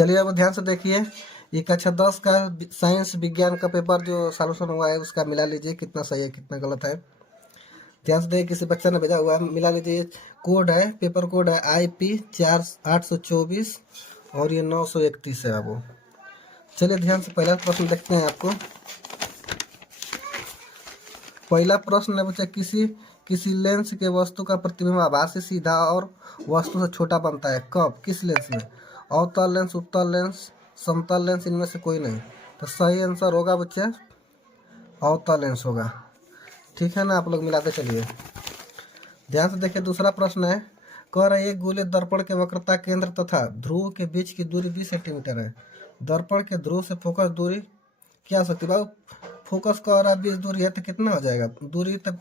चलिए अब ध्यान से देखिए, ये कक्षा 10 का साइंस विज्ञान का पेपर जो सॉल्यूशन हुआ है उसका मिला लीजिए कितना सही है कितना गलत है। ध्यान से देखिए, किसी बच्चा ने भेजा हुआ है, मिला लीजिए। कोड है, पेपर कोड है IP 4824 और ये 931 है। अब चलिए ध्यान से पहला प्रश्न देखते हैं आपको। पहला प्रश्न है बच्चा, किसी किसी लेंस के वस्तु का प्रतिबिंब आभासी सीधा और वस्तु से छोटा बनता है। कब, किस लेंस में? अवतल लेंस, उत्तल लेंस, समतल लेंस, इनमें से कोई नहीं। तो सही आंसर होगा बच्चा अवतल लेंस होगा। ठीक है ना, आप लोग मिलाते चलिए। ध्यान से देखिए, दूसरा प्रश्न है, कह रहा है एक गोले दर्पण के वक्रता केंद्र तथा ध्रुव के बीच की दूरी 20 सेंटीमीटर है। दर्पण के ध्रुव से फोकस दूरी क्या हो सकती है बाबू? फोकस का रहा 20 दूरी है तो कितना हो जाएगा दूरी? तक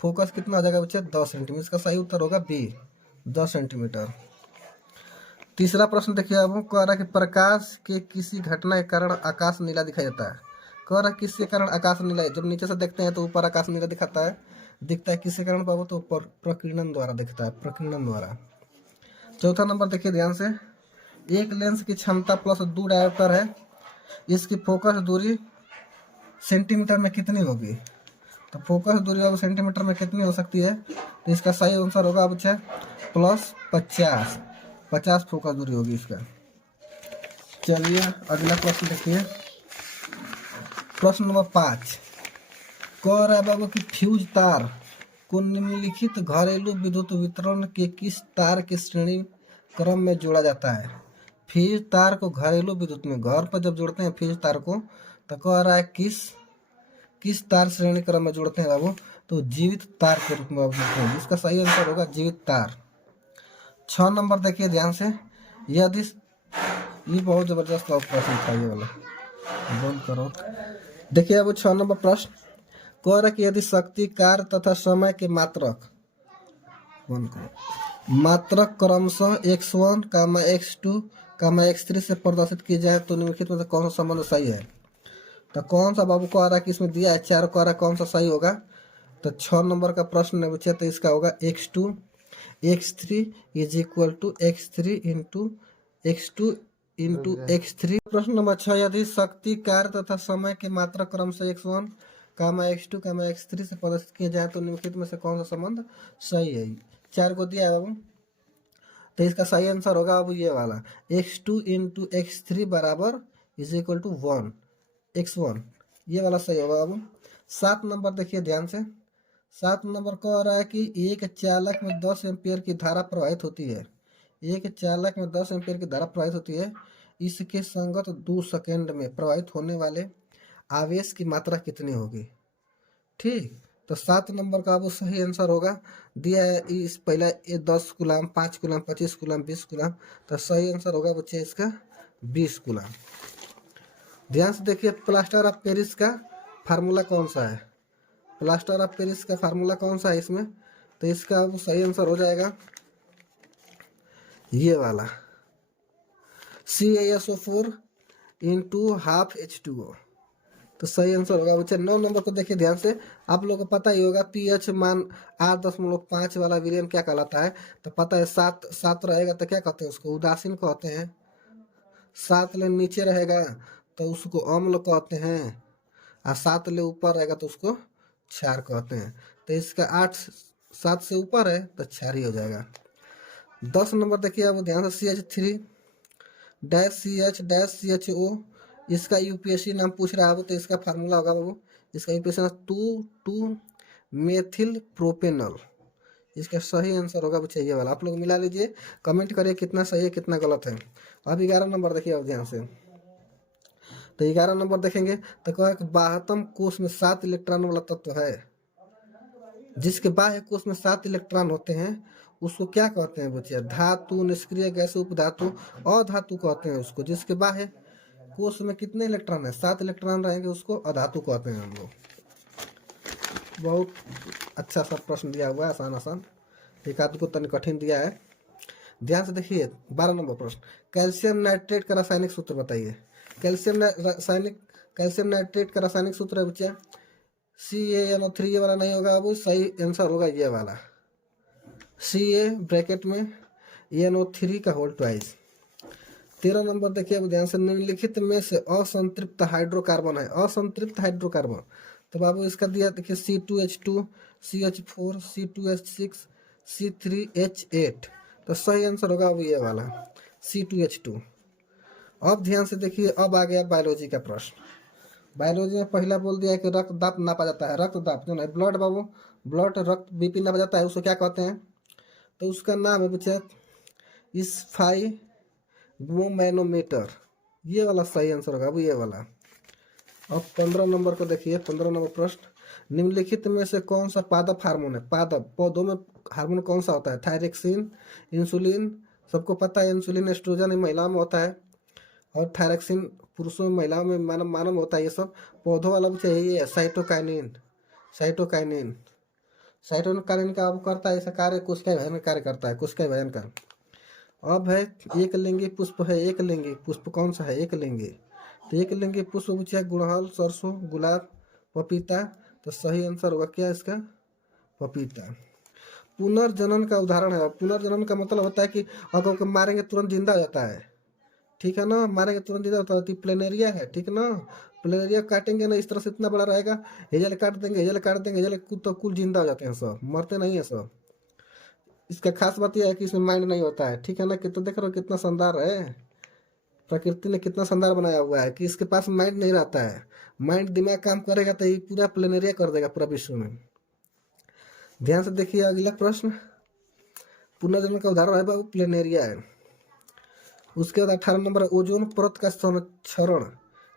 फोकस कितना हो जाएगा बच्चे? 10 सेंटीमीटर। इसका सही उत्तर होगा बी, 10 सेंटीमीटर। तीसरा प्रश्न देखिए, अब कह रहा है कि प्रकाश के किसी घटना के कारण आकाश नीला दिखाई देता है। कह रहा है किसके कारण आकाश नीला है? जब नीचे से देखते हैं तो ऊपर आकाश नीला दिखता है, किसके कारण बाबू? तो प्रकीर्णन द्वारा दिखता है, प्रकीर्णन द्वारा। चौथा नंबर देखिए ध्यान से, एक लेंस की क्षमता प्लस 2 डायोप्टर है, इसकी फोकस दूरी सेंटीमीटर में कितनी होगी? तो फोकस दूरी अब सेंटीमीटर में कितनी हो सकती है? तो इसका सही आंसर होगा अब प्लस 50 फोकस दूरी होगी इसका। चलिए अगला प्रश्न देखिए, प्रश्न नंबर 5 कह रहा है बाबू कि फ्यूज तार को निम्नलिखित घरेलू विद्युत वितरण के किस तार की श्रेणी क्रम में जोड़ा जाता है? फ्यूज तार को घरेलू विद्युत में, घर पर जब जोड़ते हैं फ्यूज तार को, तो कह रहा है किस तार श्रेणी क्रम में जोड़ते हैं बाबू? तो जीवित तार के रूप में जोड़ते हैं। इसका सही आंसर होगा जीवित तार। 6 नंबर देखिए ध्यान से, यदि ये बहुत जबरदस्त प्रश्न था ये वाला, बंद करो। देखिए अब 6 नंबर प्रश्न कह रहा कि यदि शक्ति, कार्य तथा समय के मात्रक क्रमशः x1, x2, x3 से प्रदर्शित की जाए तो निम्नलिखित में से कौन सा संबंध सही है? तो कौन सा बाबू कह रहा है कि इसमें दिया है 4, कह रहा है कौन सा सही होगा? तो 6 नंबर का प्रश्न है बच्चे, तो इसका होगा x2 x3 is equal to x3 into x2 into x3। प्रश्न नंबर 6, यदि शक्ति, कार्य तथा समय के मात्रक क्रमशः x1, x2, x3 से प्रदर्शित किया जाए तो निम्नलिखित में से कौन सा संबंध सही है? 4 को दिया है बाबू, तो इसका सही आंसर होगा अब ये वाला, x2 इंटू x3 बराबर इज इक्वल टू 1 x1, ये वाला सही होगा अब। 7 नंबर देखिए ध्यान से, 7 नंबर कह रहा है कि एक चालक में 10 एम्पियर की धारा प्रवाहित होती है। एक चालक में 10 एम्पियर की धारा प्रवाहित होती है, इसके संगत 2 सेकेंड में प्रवाहित होने वाले आवेश की मात्रा कितनी होगी? ठीक, तो 7 नंबर का अब सही आंसर होगा, दिया है इस पहला 10 कूलम, 5 कूलम, 25 कूलम, 20 कूलम, तो सही आंसर होगा बच्चे इसका 20 कूलम। ध्यान से देखिए, प्लास्टर ऑफ पेरिस का फार्मूला कौन सा है? प्लास्टर ऑफ पेरिस का फार्मूला कौन सा है इसमें? तो इसका अब सही आंसर हो जाएगा ये वाला, CaSO4 इंटू हाफ H2O। तो सही आंसर होगा बच्चे। 9 नंबर को देखिए ध्यान से, आप लोगों को पता ही होगा pH मान 8.5 वाला विलयन क्या कहलाता है? तो पता है 7 रहेगा तो क्या कहते हैं उसको? उदासीन कहते हैं। 7 ले नीचे रहेगा तो उसको अम्ल कहते हैं, और 7 ले ऊपर रहेगा तो उसको क्षार कहते हैं। तो इसका 7 से ऊपर है तो क्षार ही हो जाएगा। 10 नंबर देखिए अब ध्यान से, CH3 dash CH dash CHO, इसका यूपीएससी नाम पूछ रहा है तो इसका फार्मूला होगा बाबू, इसका यूपीएससी 2 मेथिल प्रोपेनल। इसका सही आंसर होगा बच्चे ये वाला। आप लोग मिला लीजिए, कमेंट करिए कितना सही है कितना गलत है। अब 11 नंबर देखिए अब ध्यान से, तो 11 नंबर देखेंगे तो कहा बाह्यतम कोश में 7 इलेक्ट्रॉन वाला तत्व है। जिसके बाह्य कोश में 7 इलेक्ट्रॉन होते हैं उसको क्या कहते हैं बच्चे? धातु, निष्क्रिय गैस, उपधातु, अधातु कहते हैं उसको। जिसके बाह्य कोश में कितने इलेक्ट्रॉन है? 7 इलेक्ट्रॉन रहेंगे, उसको अधातु कहते हैं हम लोग। बहुत अच्छा सा प्रश्न दिया हुआ है, आसान, एक आध को तनिक कठिन दिया है। ध्यान से देखिए 12 नंबर प्रश्न, कैल्शियम नाइट्रेट का रासायनिक सूत्र बताइए। कैल्शियम नाइट्रेट का रासायनिक सूत्र है बच्चे CaNO3, ये वाला नहीं होगा अब, सही आंसर होगा ये वाला, Ca ब्रैकेट में NO3 का होल ट्वाइस। 13 नंबर देखिए अब ध्यान से, निम्नलिखित में से असंतृप्त हाइड्रोकार्बन है, असंतृप्त हाइड्रोकार्बन। तो बाबू इसका दिया देखिए C2H2, CH4, C2H6, C3H8। तो सही आंसर होगा अब ये वाला C2H2। अब ध्यान से देखिए, अब आ गया बायोलॉजी का प्रश्न। बायोलॉजी में पहला बोल दिया है कि रक्त दाब नापा जाता है, रक्त दाब जो है ब्लड बाबू, ब्लड रक्त बीपी नापा जाता है, उसको क्या कहते हैं? तो उसका नाम है बच्चा स्फाइगमोमैनोमीटर। ये वाला सही आंसर होगा अब ये वाला। अब 15 नंबर को देखिए, 15 नंबर प्रश्न, निम्नलिखित में से कौन सा पादप हार्मोन है? पादप पौधों में हार्मोन कौन सा होता है? थायरक्सिन, इंसुलिन, सबको पता है इंसुलिन एस्ट्रोजन महिलाओं में होता है, और थायरक्सिन पुरुषों में, महिलाओं में मानव मानव में होता है। ये सब पौधों वाला भी चाहिए, साइटोकाइनिन, साइटोकाइनिन, साइटोकाइनिन का अब करता है ऐसा कार्य, कोशिका विभाजन कार्य करता है, कोशिका विभाजन का। अब है एक लिंगी पुष्प है, एक लिंगी पुष्प कौन सा है? एक लिंगी। तो एक लिंगी पुष्प पूछा गुड़हल, सरसों, गुलाब, पपीता। तो सही आंसर होगा क्या इसका? पपीता। पुनर्जनन का उदाहरण है, पुनर्जनन का मतलब होता है कि अगर मारेंगे तुरंत जिंदा हो जाता है, ठीक है ना, मारेंगे तुरंत जिंदा होता है। प्लेनेरिया है, ठीक ना, प्लेनेरिया काटेंगे ना इस तरह से इतना बड़ा रहेगा, हेजल काट देंगे, हेजल काट देंगे, हेजल तो कुल जिंदा हो जाते हैं, सब मरते नहीं है सब। इसका खास बात यह है कि इसमें माइंड नहीं होता है, ठीक है ना। कितना देख रहे हो कितना शानदार है, प्रकृति ने कितना शानदार बनाया हुआ है कि इसके पास माइंड नहीं रहता है। माइंड दिमाग काम करेगा तो ये पूरा प्लेनेरिया कर देगा पूरा विश्व में। ध्यान से देखिए अगला प्रश्न, पुनर्जन्म का उदाहरण है बाबू प्लेनेरिया है। उसके बाद 18 नंबर, ओजोन परत का संक्षरण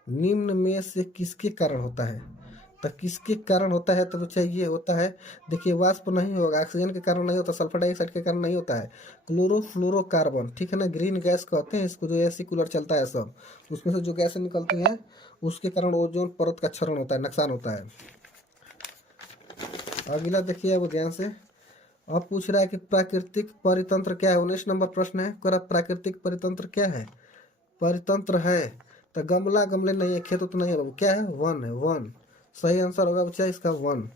निम्न में से किसके कारण होता है? तो किसके कारण होता है? तो चाहिए होता है, देखिए वाष्प नहीं होगा, ऑक्सीजन के कारण नहीं होता, सल्फर डाइऑक्साइड के कारण नहीं होता है, क्लोरोफ्लोरोकार्बन, ठीक है ना, ग्रीन गैस कहते हैं इसको, जो एसी कूलर चलता है सब, उसमें से जो गैसें निकलती हैं उसके कारण ओजोन परत का क्षरण होता है, नुकसान होता है। अगला देखिए अब ध्यान से, अब पूछ रहा है कि प्राकृतिक परितंत्र क्या है? 19 नंबर प्रश्न है, कर प्राकृतिक परितंत्र क्या है? परितंत्र है तो गमला गमले नहीं है, खेत तो नहीं है बाबू, क्या है? वन है, वन। सही आंसर होगा बच्चा इसका वन।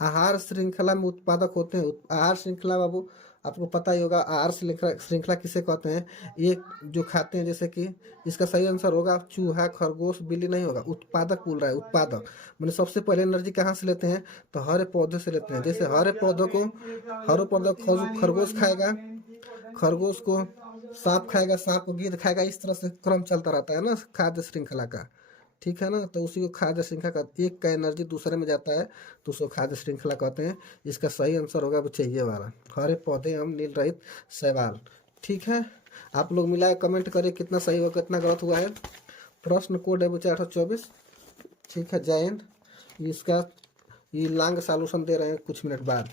आहार श्रृंखला में उत्पादक होते हैं, आहार श्रृंखला बाबू आपको पता ही होगा, आहार श्रृंखला श्रृंखला किसे कहते हैं? एक जो खाते हैं, जैसे कि इसका सही आंसर होगा चूहा, खरगोश, बिल्ली नहीं होगा, उत्पादक बोल रहा है, उत्पादक। मैंने सबसे पहले एनर्जी कहाँ से लेते हैं? तो हरे पौधे से लेते हैं। जैसे हरे पौधों को, हरे पौधों को खरगोश खाएगा, खरगोश को सांप खाएगा, सांप को गिद्ध खाएगा, इस तरह से क्रम चलता रहता है ना खाद्य श्रृंखला का, ठीक है ना। तो उसी को खाद्य श्रृंखला का, एक का एनर्जी दूसरे में जाता है तो उसको खाद्य श्रृंखला कहते हैं। इसका सही आंसर होगा बच्चे ये वाला, हरे पौधे एवं नील रहित शैवाल, ठीक है। आप लोग मिलाए कमेंट करें कितना सही हुआ कितना गलत हुआ है। प्रश्न कोड है बच्चा 824, ठीक है। जय हिंद। इसका ये लॉन्ग सॉल्यूशन दे रहे हैं कुछ मिनट बाद।